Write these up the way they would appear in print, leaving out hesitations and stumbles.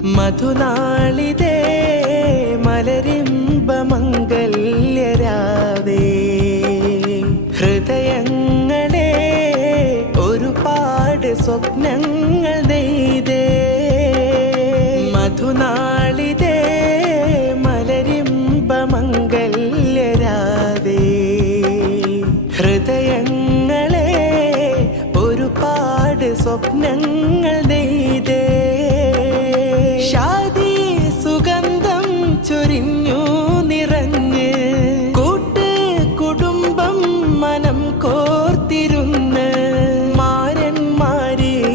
മധുനാളിതേ മലരിമ്പമംഗല്യരാവേ ഹൃദയങ്ങളെ ഒരുപാട് സ്വപ്നങ്ങൾ നെയ്തേ മധുനാളിതേ മലരിമ്പമംഗല്യരാവേ ഹൃദയങ്ങളെ ഒരുപാട് സ്വപ്നങ്ങൾ നെയ്തേ ചൊരിഞ്ഞു നിറഞ്ഞ് കൂട്ട് കുടുംബം മനം കോർത്തിരുന്ന് മാരന്മാരിൽ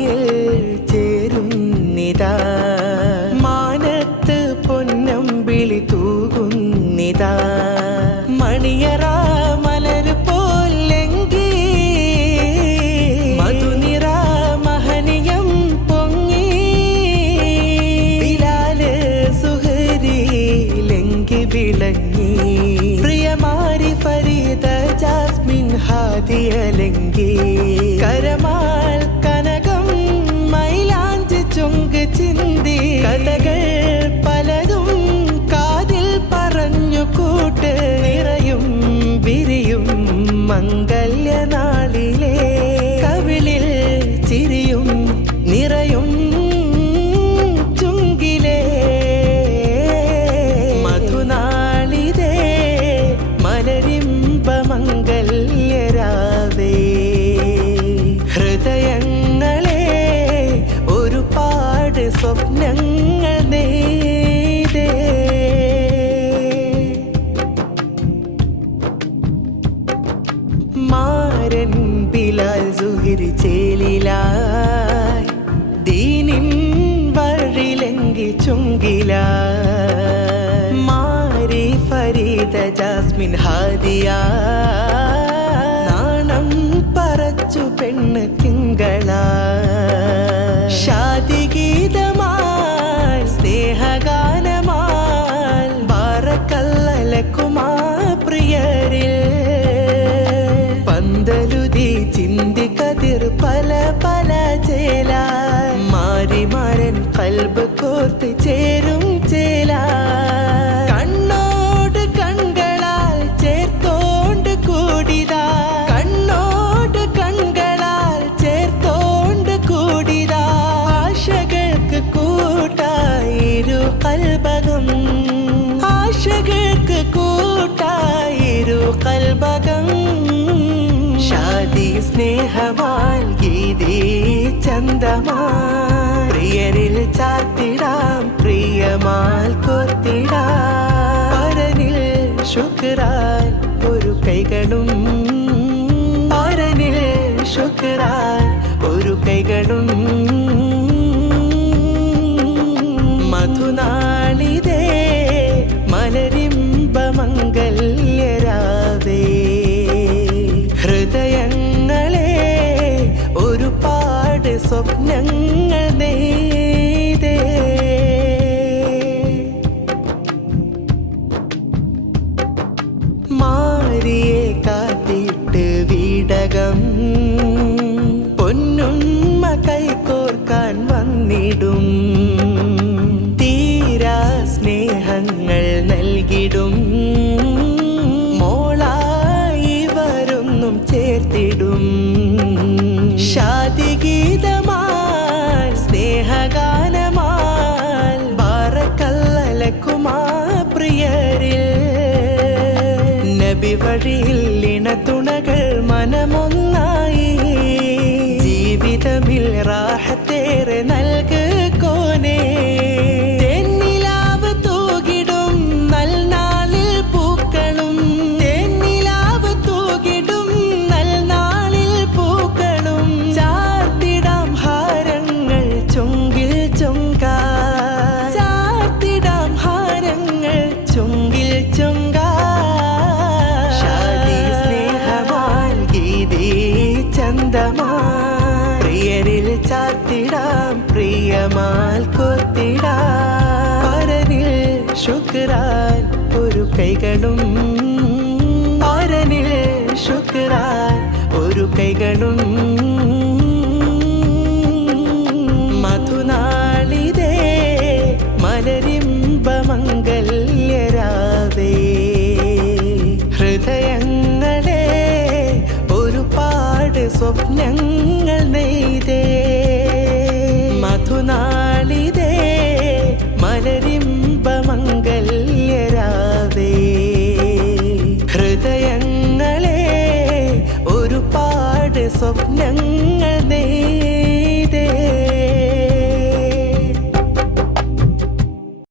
ചേരുന്നിതാ മാനത്ത് പൊന്നമ്പിളി തൂകുന്നിതാ മണിയറ മലർ പോലെങ്കി മധുനിറ മഹനിയം പൊങ്ങി ബിലാല് സുഹരി വിളങ്ങി പ്രിയമാരി ഫരീദ ജാസ്മിൻ ഹാദിയലങ്കി കരമാൽ കനകം മൈലാഞ്ചി ചുങ്ക് ചിന്തി കഥകൾ പലതും കാതിൽ പറഞ്ഞു കൂട്ട് നിറയും വിരിയും മംഗല്യനാളിലെ കവിളിൽ ചിരിയും നിറയും മംഗല്യരാവേ ഹൃദയങ്ങളെ ഒരുപാട് സ്വപ്നങ്ങൾ നെയ്തേ മാരൻ ബിലാൽ സുഹരി ചേലിലായി ദീനിൻ വഴിലെങ്കി ചുങ്കിലായി മാരി ഫരീദ ജാസ്മിൻ ഹാദിയ നാണം പറച്ചു പെണ്ണ് തിങ്കള ഷാദിഗീതമാൽ സ്നേഹഗാനമാൽ ബാറക്കല്ലലക്കുമാ പ്രിയരിൽ പന്തലുതി ചിന്തി കതിർ പല പല ചേലാൽ മാറി മാരൻ കൽബ് കോർത്ത് ചേരും ചേലാ കണ്ണോട് കണ്ണുകളാൽ ചേർത്തോണ്ട് കൂടിതാ കണ്ണോട് കണ്ണുകളാൽ ചേർത്തോണ്ട് കൂടിതാ ആശകൾക്ക് കൂട്ടായിരു കൽബകം ആശകൾക്ക് കൂട്ടായിരു കൽബകം ഷാദി സ്നേഹമാൽ ഗീതി ചന്തമാൽ പ്രിയരിൽ ചാത്തിടാം പ്രിയമാൽ കോർത്തിടാം പരനിൽ ശുക്രാൻ ഒരു കൈകളും പരനിൽ ശുക്രാൻ ഒരു കൈകളും മധുനാളിതേ മലരിമ്പമംഗല്യരാവേ ഹൃദയങ്ങളെ ഒരുപാട് സ്വപ്നങ്ങൾ നെയ്തേ മാരിയെ കാത്തിട്ട് വീടകം പൊന്നുമ്മ കൈകോർക്കാൻ വന്നിടും തീരാ സ്നേഹങ്ങൾ നൽകിടും മോളായി വരുന്നും ചേർത്തിടും ഷാദിഗീതമാൽ സ്നേഹഗാനമാൽ ബാറക്കല്ലലക്കുമാ പ്രിയരിൽ നബി വഴിയിൽ ഇണതുണകൾ മനമൊന്നായി ജീവിതമിൽ റാഹത്തേറെ നൽക് കോനേ തെന്നിലാവ് തൂകിടും നൽനാളിൽ പൂക്കളും തെന്നിലാവ് തൂകിടും നൽനാളിൽ പൂക്കളും ചാർത്തിടാം ഹാരങ്ങൾ ചുങ്കിൽ ചുങ്കാ ചാർത്തിടാം ഹാരങ്ങൾ ചുങ്കിൽ ചുങ്കാ ഷാദി സ്നേഹമാൽ ഗീതി ചന്തമാ പ്രിയരിൽ ചാർത്തിടാം പ്രിയമാൽ കോർത്തിടാം പരനിൽ ശുക്രാൻ ഒരു കൈകളും പരനിൽ ശുക്രാൻ ഒരു കൈകളും മധുനാളിതേ ഹൃദയങ്ങളെ ഒരുപാട് സ്വപ്നങ്ങൾ നെയ്തേ മധുനാളിതേ മലരിമ്പമംഗല്യരാവേ ഹൃദയങ്ങളെ ഒരുപാട് സ്വപ്നങ്ങൾ നെയ്തേ